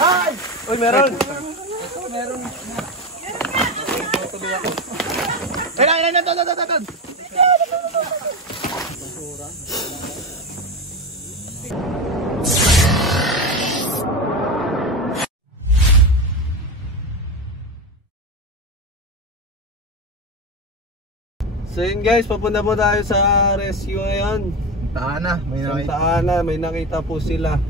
Ay! Uy, meron! Meron. Ayun, ito. So yun guys, papunta po tayo sa rescue ngayon. Santa Ana, may nakita po sila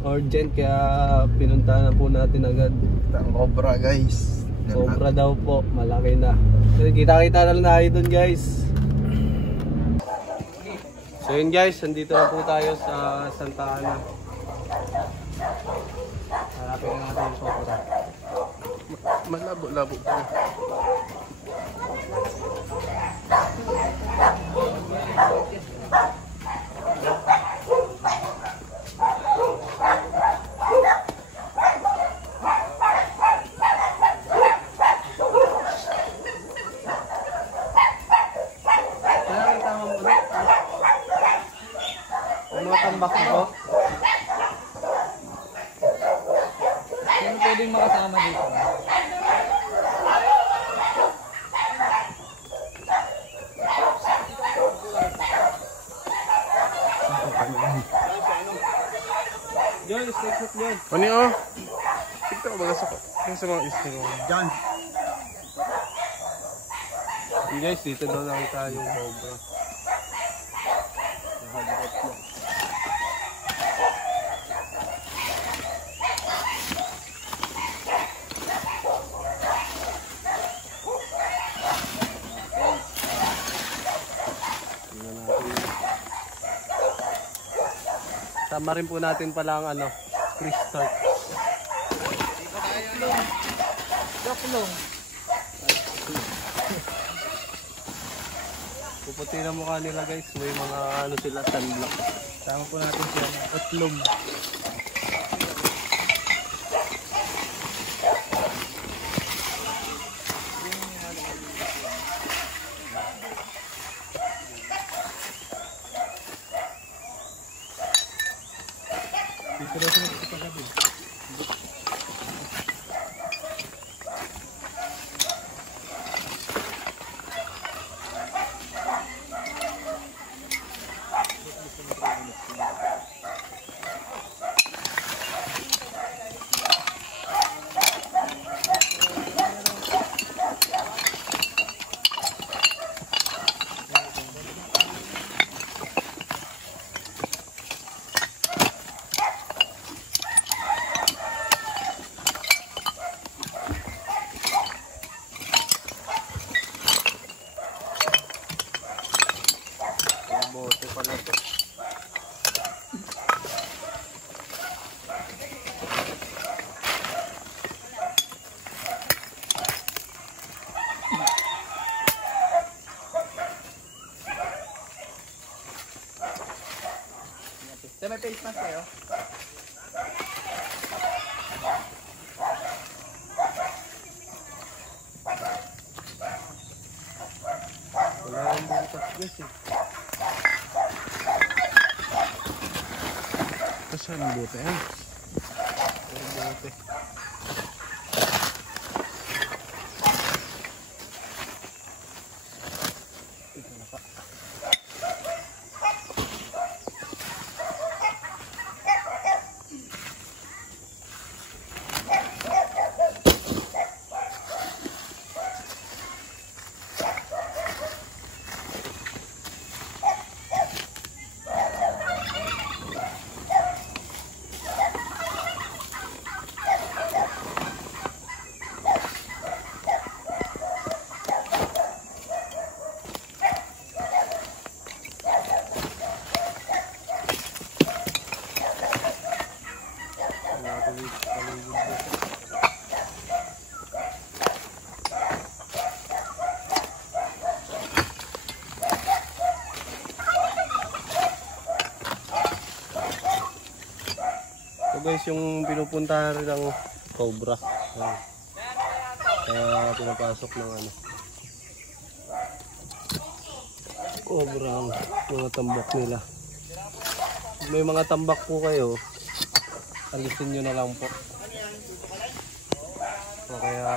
urgent kaya pinuntahan na po natin agad. Ang cobra guys. Cobra daw po, malaki na. Kita-kita na lang tayo dun guys. So yun guys, nandito na po tayo sa Santa Ana. Hanapin na natin yung cobra. Malabo-labo pa. Mga tambak mo? Sino pwedeng makasama dito? Diyan, stay diyan. Ano yun? Tignan ko baga sa mga isting ko. Diyan. Guys, dito daw nakita yung cobra. Tama rin po natin pala ang crystal. Gaplong. Puputi na mukha nila guys, may mga sila sunblock. Tama po natin siya. Utlong. Bote pala to. May face mask kayo? Wala yung butas guys eh. Saan ang bote yan? Yung bote. So guys, yung pinupuntahan rin ng cobra. Kaya pinapasok ng cobra ang mga tambak nila. May mga tambak po kayo, alisin nyo na lang po. So, kaya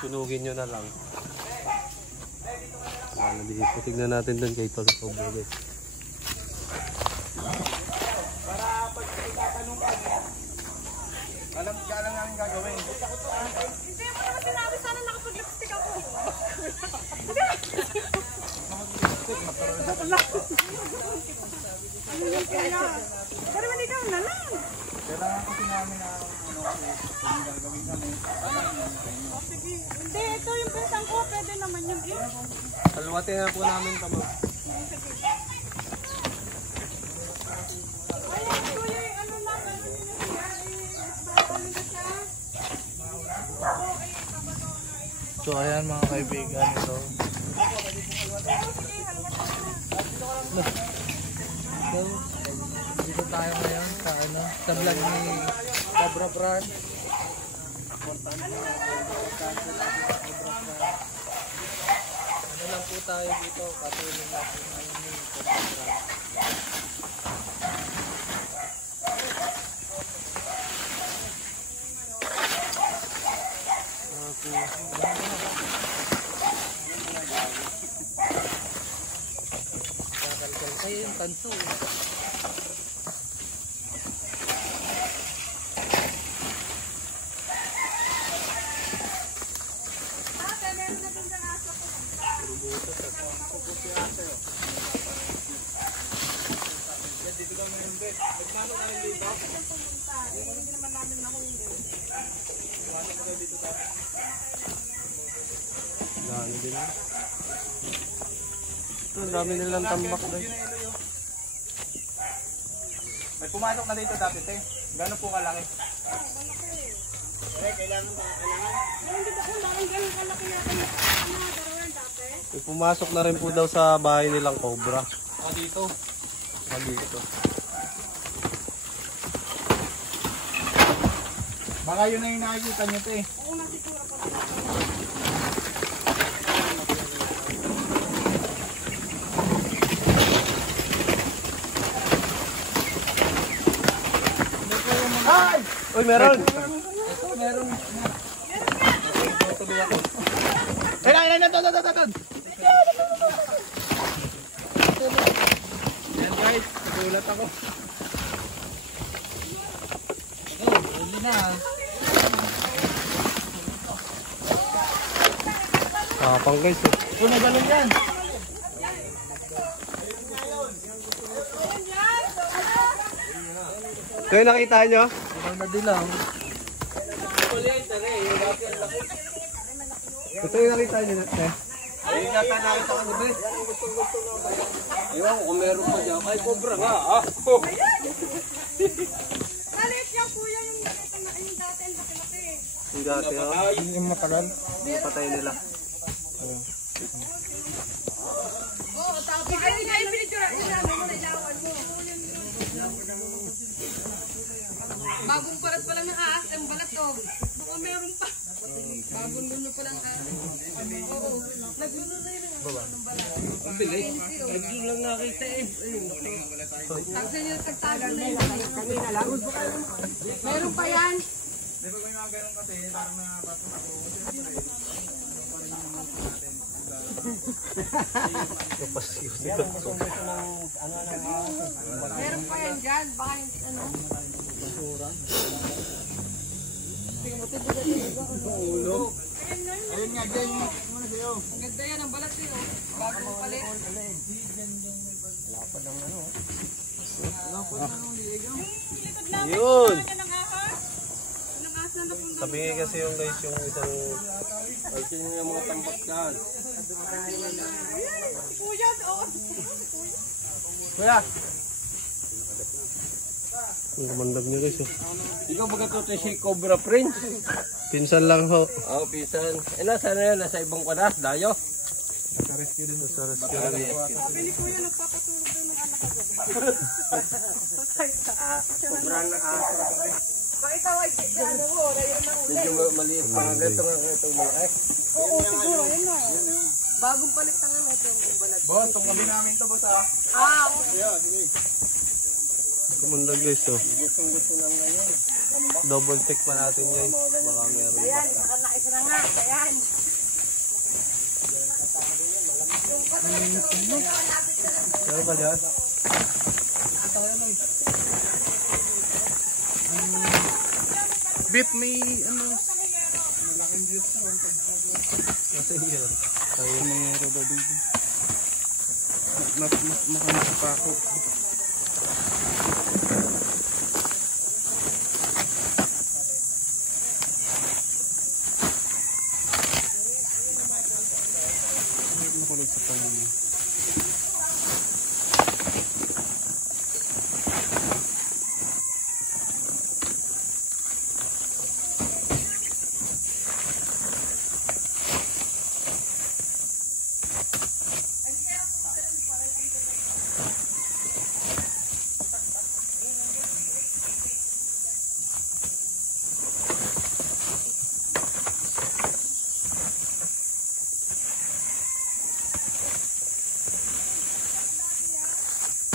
sunugin nyo na lang. Dito, tignan natin doon kay Tol Cobra guys. Para pag itatanong ka niya, alam namin gagawin. Hindi mo naman sinabi sana nakapag-lipstick ako. Pero hindi ka na lang. Kailangan kasi namin na kung gagawin kami. Hindi, ito yung pinsan ko. Pwede naman yung Salwate na po namin ito. Ayan, kuya, ano na, So ayan mga kaibigan, ito. So, dito tayo ngayon sa sa vlog ni Cobra Brand. Ano lang po tayo dito, katulong natin ni Cobra Brand. Kakalkal kayo yung tanso. Dami din. Ito, dami nilang tambak guys. May pumasok na dito dati, te. Gano'n po kalaki? Kailangan ba? Hindi ba kung bakit ganun kalaki natin nagkaroon dati? May pumasok na rin po daw sa bahay nilang Cobra. Dito. Dito. Baka yun na yung nakikita nyo, te. Oo, nasigura pa. Ay! Uy, meron! Ito, meron. Ilan, ito. Yan guys, nagulat ako. Oh, huli na. Kapang guys eh. Ito na ganun yan. Kayo nakita nyo? Ito na din lang. Ito yung nakita nyo na. Ayun yata nakita ko din. Ewan ko kung meron pa dyan. Ay, Cobra nga ah. Maliit niya kuya yung dati ang laki-laki. Yung dati ah. Yung matagal. Yung patay nila. Oo, tapos ay pinicture mo na ilawan mo. Bagong balat pa lang ng ahas, ang balat to. Baka meron pa. Bagong luno pa lang ahas. Oo, nagluno na yun ang balat. Ang bilis. Nagluno lang nakita eh. Tagsin nyo, tagtagal na yun. Kanina lang. Meron pa yan. Di ba kung yung mga ganun kasi, parang nabato ako. Kapasyo. Meron pa yan dyan. Baka hindi ano. Ulo. Ayun nga, dyan yung muna sa'yo. Ang ganda yan ang balat yun. Bagong palit. Yun. Ng ahas. Ng ahas na napunta. Sabi nga kasi yung guys yung isang... Ay, sino yung mga tambak dyan? Kuya, oo. Kuya, Ang kamandag niya guys eh. Ikaw baga to si Cobra Prince? Pinsan lang ho. Oo, pisan. Eh, nasa na yan? Nasa ibang kwadas, dayo. Nasa rescue rin. Sabi ni kuya, nagpapatulog daw ng anak ko. Sobrang aso. Bakit tawag ano mo? Rayon na uli. Medyo maliit pa nga ganito nga itong malaki. Oo, siguro. Yun na. Bagong palit na nga ito yung balat. boss, itong kami namin to, boss ah. Ah, oo. Yeah, sige. Kumanda guys, oh. Double check pa natin guys. Baka meron pa. Ayan, isa na nga. Ayan. Meron pa dyan? Bit, may ano? Kasi yun. Tayo may roba dito. Makamas pa ako. Nakulog sa panyo.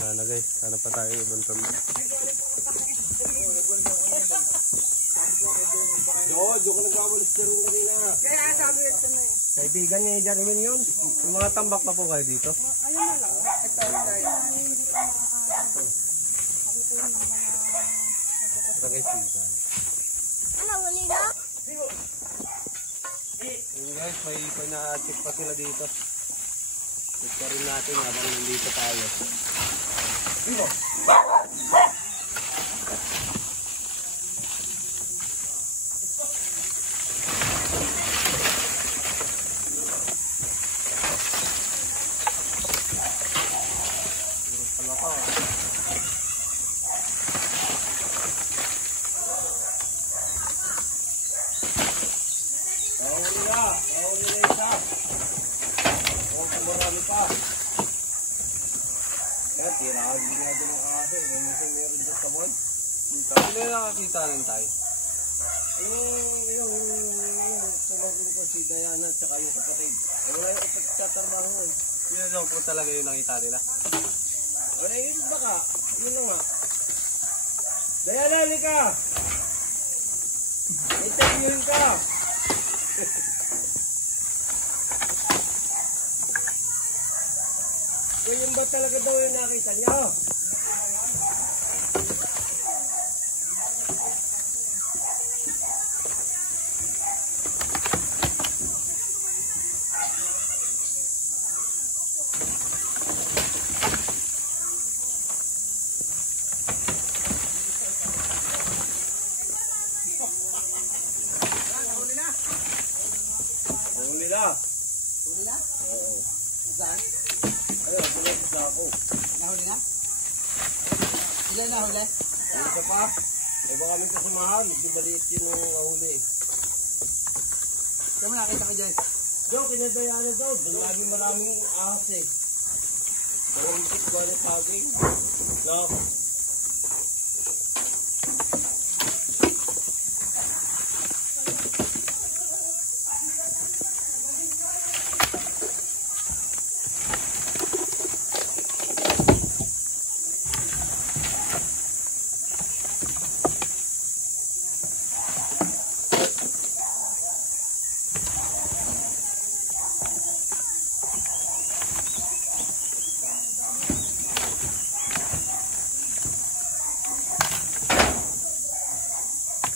Sana guys, sana pa tayo ibang tambak. Diyo ka nagwawalis na rin kanina. Kaya sabi ito na eh. Kaibigan niya yung Jarwin yun. Yung mga tambak na po kayo dito? Ayun na lang. Ito hindi pa makakita ng mga Ito guys, season. ano, huli na? Yung guys, may pina-check pa sila dito. Check pa rin natin habang nandito tayo. Hindi nakakita rin tayo. Yung pumangkin ko si Diana at saka yung kapatid. Wala yung ipagtatrabaho eh. Yun daw po talaga yung nakita nila. Yun baka. Yun na nga. Diana, halika! Interviewin ka! Yun ba talaga daw yung nakita niya? Huli na. Huli na? Oo. Saan? Ayun, huli sa ako. Nahuli na? Ilan nahuli? Yung isa pa, ay baka may kasamahan. Di maliit yun yung nahuli. Kaya mo nakita ko dyan. Joe, kinadayana daw. Doon lagi maraming ahas eh. Nangangipit ko na saging. No?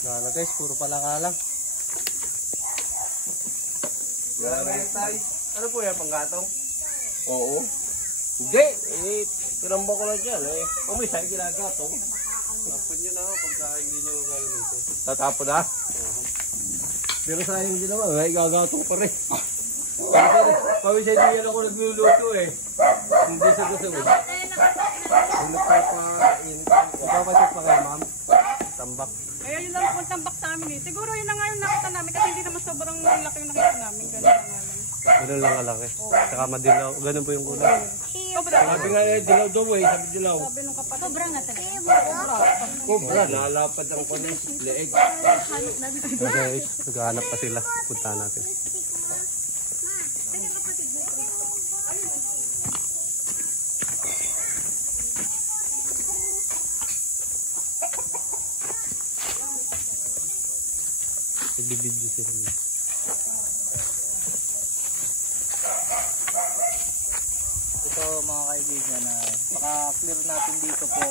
Sana guys, puro palaka lang. Ano po yan, panggatong? Oo. Hindi, pinamba ko lang dyan eh. Umisa, ginagatong. Tapon nyo na ako pagka hindi nyo gano'n ito. Tatapon na? Pero sa akin din naman, may gagatong pa rin. Pawisa din yan ako nagluluto eh. Hindi sa gusto mo. Yung nagpapainit. Magpapacheck pa kayo ma'am. Tambak. Kaya yun lang po tambak sa amin eh. Siguro yun na nga yung nakita namin kasi hindi naman sobrang laki yung nakita namin. Ganun na nga lang. Ganun lang kalaki. Tsaka madilaw. Ganun po yung kulay. Sabi nga eh, dilaw daw eh, sabi dilaw. Sabi nung kapatid. Sobrang nga talaga. Cobra, nalapad ang kunay, leeg. Okay, naghahanap pa sila. Punta natin. Nagbibidyo sila. Ito mga kaibigan na paka-clear natin dito po.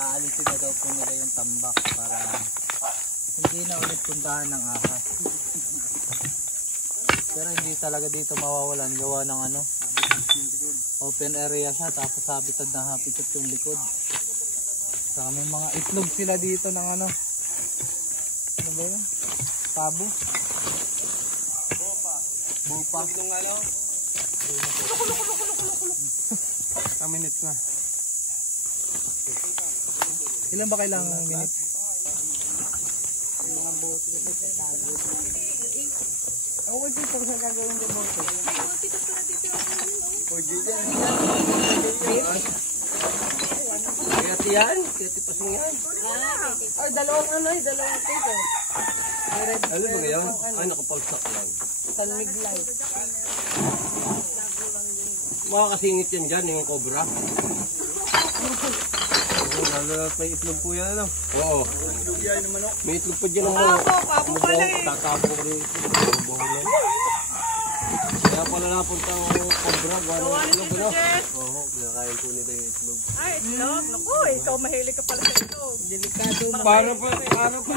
Aalisin na daw po nila yung tambak para hindi na ulit puntahan ng ahas. Pero hindi talaga dito mawawalan gawa ng ano. Open area siya tapos habitat na habitat yung likod. Saka may mga itlog sila dito ng ano. Ano ba yun? Tabo? Bupa. Yung ano? Minutes na. Ilan ba kailangan minutes? Oo, dito sa gagawin ng bote. Kaya tiyan, kaya tipasong yan. Ay, dalawang piso. Ano ba ngayon? Ay, nakapalsak lang. Talmig lang. Makakasingit yan dyan, yung cobra. Lalo na may itlog po yan, ano? Oo. May itlog pa dyan ang mga. Papo pala eh. Tatapo ko rin ito. Buhulan. Kaya pala napunta ang cobra. Gawa ng itlog, ano? Oo, pinakain po nila yung itlog. Ay, itlog. Naku, ikaw mahilig ka pala sa itlog. Delikado Para pa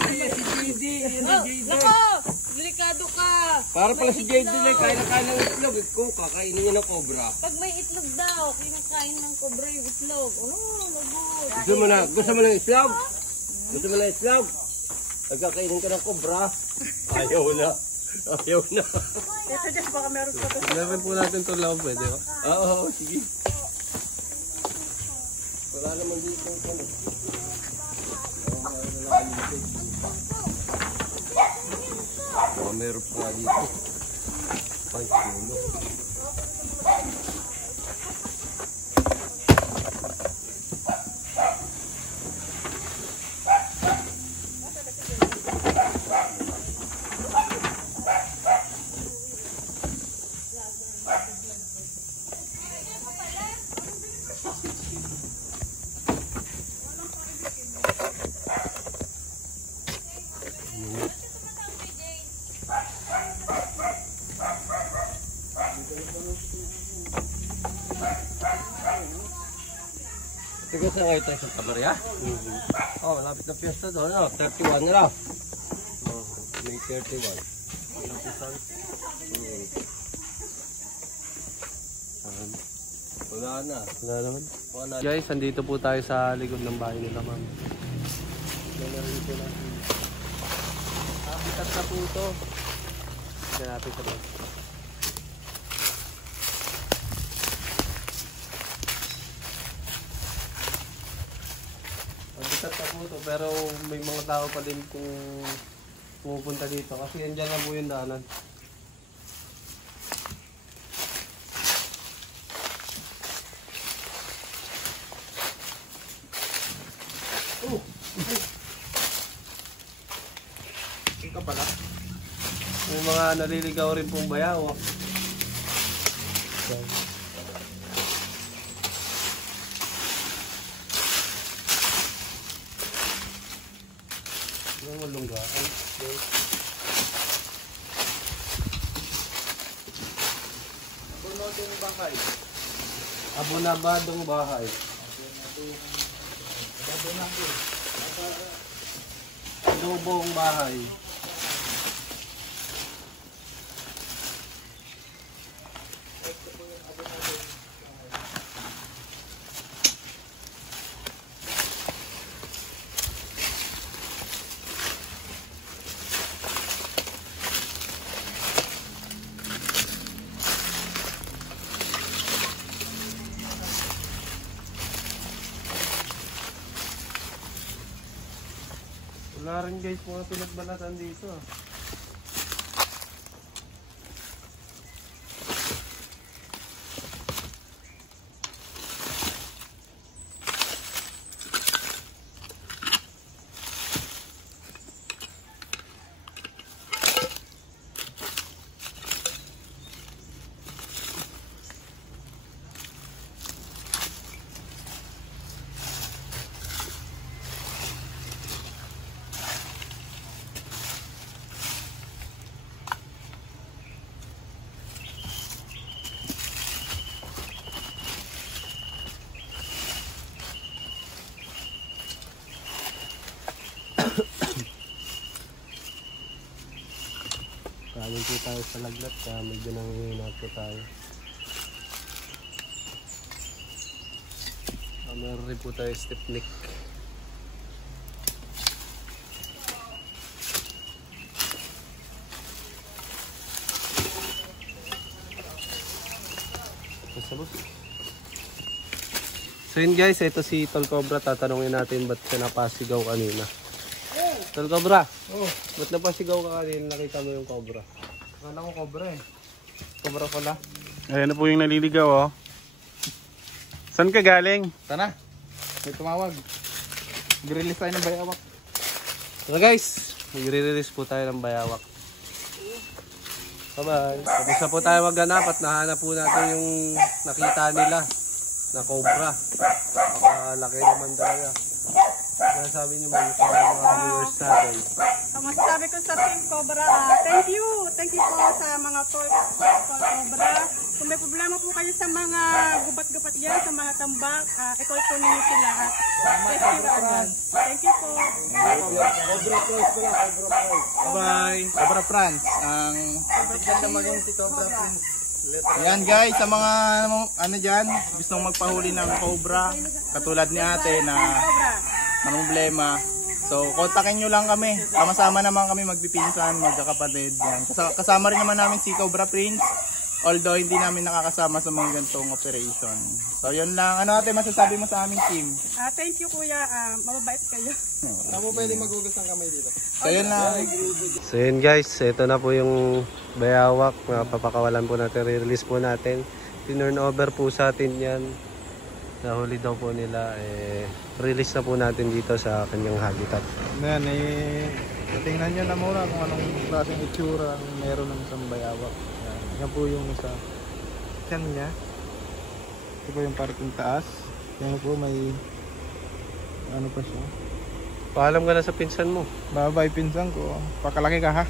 siya si JD. Yan Oh, si JD. naku, delikado ka. Para pala si JD na kain na kain ng itlog. Ikaw, kakainin niya ng cobra. Pag may itlog daw, kinakain ng kobra yung itlog. Oh, lagot. Gusto mo ng itlog? Gusto mo ng itlog? Nagkakainin ka ng cobra? Ayaw na. Ayaw na. Ito dyan, baka meron pa to. Ilapin po natin ito lang, pwede ba? Oo, sige. Wala naman dito. Meron pa dito. Ay, puno. Tiga sa ngayon tayo sa Tabarya? Oh, malapit na piyesta doon. No? 31 na lang. May 31. Wala na. Wala naman. Wala. Guys, andito po tayo sa likod ng bahay nila, ma'am. Habitat na po ito. Tignan natin sa loob. Habitat na po ito, pero may mga tao pa din kung pumupunta dito. Kasi andyan na po yung daanan. Ika pala. May mga naliligaw rin pong bayaw. Yung malunggaan. Abonadong bahay. Abonabadong bahay. Adobong bahay. Wala rin guys mga pinagbalatan dito. Galing po tayo sa laglat kaya medyo nangihinat po tayo. Meron rin po tayo step neck. So yun guys, ito si Tol Cobra. Tatanungin natin ba't siya napasigaw kanina. Tol Cobra, ba't napasigaw ka kanina? Nakita mo yung cobra? Akala ko cobra eh. Cobra pala. Ayan na po yung naliligaw oh. Saan ka galing? Tana, may tumawag. Mag-release tayo ng bayawak. So guys, magre-release po tayo ng bayawak. Bye-bye. Tapos na po tayo maghanap at nahanap po natin yung nakita nila na cobra. Nakalaki naman talaga. Kaya sabi niyo man sa mga viewers natin. Ang masasabi ko sa Team Cobra, thank you po sa mga Cobra. Kung may problema po kayo sa mga gubat-gubat yan, sa mga tambak, i-call po ninyo sila. Thank you po. Bye-bye. Cobra France. Ang ganda maging si Cobra France. Yan guys, sa mga ano dyan, gustong magpahuli ng cobra, katulad ni ate na problema. So, kontakin nyo lang kami. Sama-sama naman kami magpipinsan, magkakapatid. Yan. Kasama rin naman namin si Cobra Prince. Although hindi namin nakakasama sa mga ganitong operation. So, yun lang. Ano ate masasabi mo sa aming team? Thank you kuya, mababait kayo. Saan mo pwede magugas ng kamay dito? So, yun lang. So yun guys, ito na po yung bayawak. Papakawalan po natin, release po natin. Tinurn over po sa atin yan. Nahuli daw po nila. Release na po natin dito sa kanyang habitat. Yan, tingnan nyo na muna kung anong klaseng itsura ang meron ng isang bayawak. Yan po yung sa tiyan niya. Ito po yung parking taas. Yan po may ano pa siya. Paalam ka na sa pinsan mo. Babay pinsan ko. Pakalaki ka ha.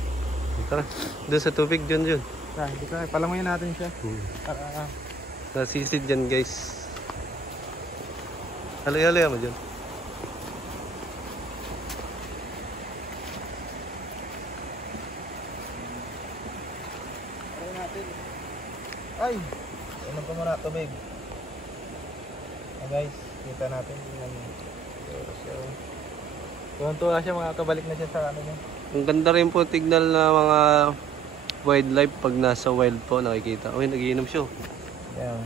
Tara, doon sa tubig dyan. Hindi ka, palangoyin natin siya. Nasisid dyan guys. Halay-halay mo dyan. Ay! Inom ko muna tubig. Guys, kita natin. Tuwan-tuwa siya, makakabalik na siya sa ano niya. Ang ganda rin po tignan na mga wildlife pag nasa wild po nakikita. Uy, nagiinom siya. Yan.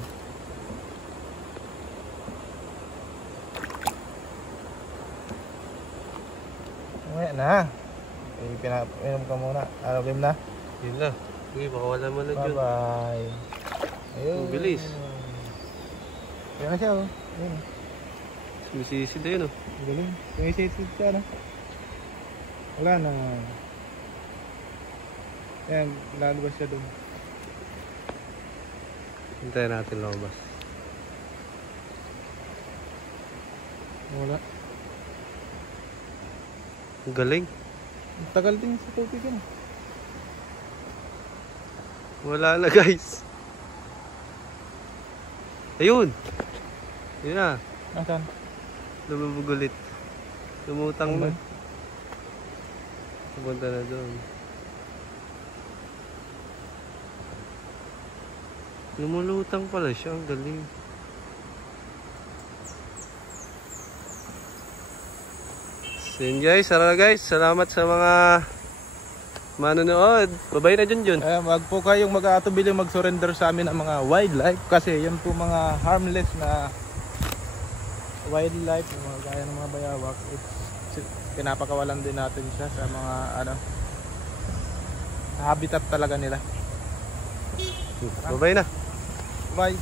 Mamaya na. Pinainom ka muna. Game na. Yun na. Uy, baka wala mo na dyan. Bye-bye. Ayun. Ang bilis. Yan na siya oh. Ayun. Sumisisid na yun oh. Ang galing. Sumisisid siya no. Wala na. Yan, lalabas siya doon. Hintayin natin lumabas. Wala. Ang galing. Ang tagal din sa tubig yan. Wala na guys. Ayun. Yun na. Nasaan? Lumubog ulit. Lumutang na. Pupunta na doon. Lumulutang pala siya. Ang galing. So yun guys. Tara guys. Salamat sa mga manonood. Babay na dyan. Wag po kayong mag-aatubili mag-surrender sa amin ang mga wildlife. Kasi yan po mga harmless na wildlife. Mga gaya ng mga bayawak. Pinapakawalan din natin siya sa mga ano habitat talaga nila. Babay na. Bye.